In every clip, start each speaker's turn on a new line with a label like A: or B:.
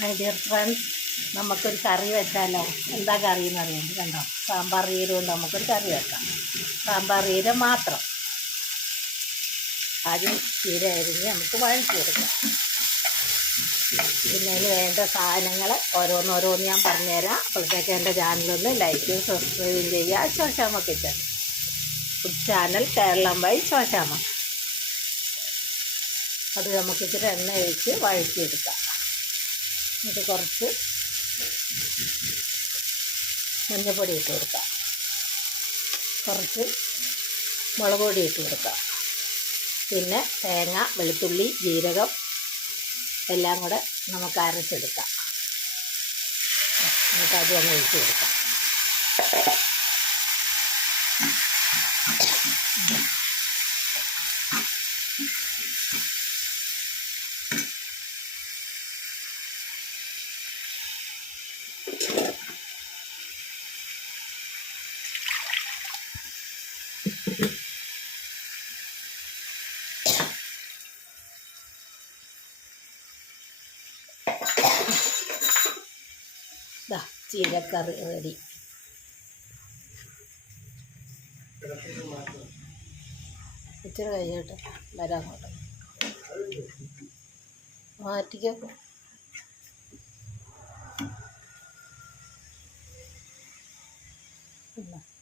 A: My dear friends നമുക്കൊരു കറി വെച്ചാലോ? എന്താ കറി എന്ന് അറിയാം കണ്ടോ? സാമ്പാർ ഈര കൊണ്ട് നമുക്കൊരു കറി വെക്കാം. സാമ്പാർ ഈര മാത്രം. ആദ്യം ചീര അരിഞ്ഞ് നമുക്ക് വഴറ്റിയെടുക്കാം. പിന്നെ അതിന് വേണ്ട സാധനങ്ങൾ ഓരോന്നോരോന്ന് ഞാൻ പറഞ്ഞുതരാം. അപ്പോഴത്തേക്ക് എന്റെ ചാനലൊന്ന് ലൈക്കും സബ്സ്ക്രൈബും ചെയ്യുക. Shoshamma kitchen. Food channel Kerala by Shoshamma. അത് നമുക്ക് എണ്ണ ഒഴിച്ച് വഴറ്റിയെടുക്കാം. എന്നിട്ട് കുറച്ച് മഞ്ഞൾപ്പൊടി ഇട്ട് കൊടുക്കാം. കുറച്ച് മുളക് പൊടി ഇട്ട് കൊടുക്കാം. പിന്നെ തേങ്ങ വെളുത്തുള്ളി ജീരകം എല്ലാം കൂടെ നമുക്ക് അരച്ചെടുക്കാം. എന്നിട്ട് അത് ഒന്ന് ഒഴിച്ച് കൊടുക്കാം. ചീരക്കറി റെഡി. ഇച്ചിരി കഴിഞ്ഞിട്ട് വരാം അങ്ങോട്ട്. മാറ്റിക്കോ.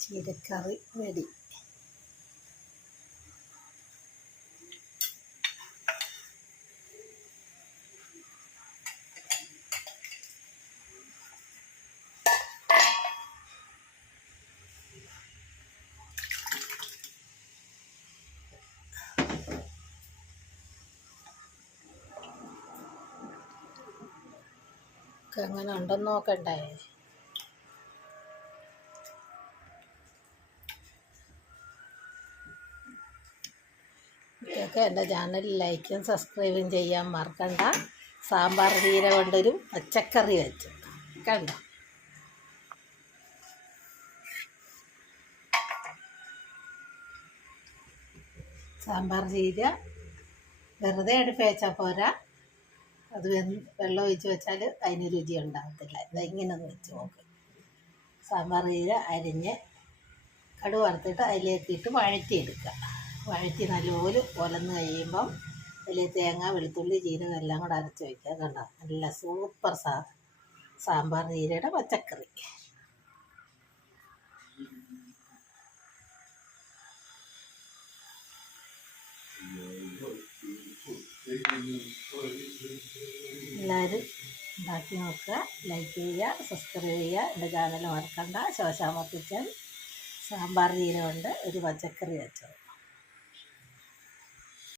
A: ചീരക്കറി റെഡി. ഒക്കെ അങ്ങനെ ഉണ്ടെന്ന് നോക്കണ്ടേ? ഇതൊക്കെ എന്റെ ചാനൽ ലൈക്കും സബ്സ്ക്രൈബും ചെയ്യാൻ മറക്കണ്ട. സാമ്പാർ തീര കൊണ്ടൊരു പച്ചക്കറി വെച്ച്. കണ്ട? സാമ്പാർ ചീര വെറുതെ അടുപ്പ് വെച്ചാൽ പോരാ. അത് വെള്ളം ഒഴിച്ച് വെച്ചാൽ അതിന് രുചി ഉണ്ടാകത്തില്ല ഇത് ഇങ്ങനെ ഒന്ന് വെച്ച് നോക്ക്. സാമ്പാർ ചീര അരിഞ്ഞ് കടുക് വറുത്തിട്ട് അതിലേക്ക് ഇട്ട് വഴറ്റിയെടുക്കുക. വഴറ്റി നല്ലപോലെ ഒലന്ന് കഴിയുമ്പം അതിൽ തേങ്ങ വെളുത്തുള്ളി ജീരകം എല്ലാം കൂടെ അരച്ച് വയ്ക്കുക കണ്ടോ? നല്ല സൂപ്പർ സാ സാമ്പാർ ചീരയുടെ പച്ചക്കറി. എല്ലാവരും ഉണ്ടാക്കി നോക്കുക ലൈക്ക് ചെയ്യുക സബ്സ്ക്രൈബ് ചെയ്യുക. എന്റെ ചാനൽ മറക്കണ്ട. ശോശാമ കിച്ചൻ സാമ്പാർ ചീര കൊണ്ട് ഒരു പച്ചക്കറി വെച്ചത്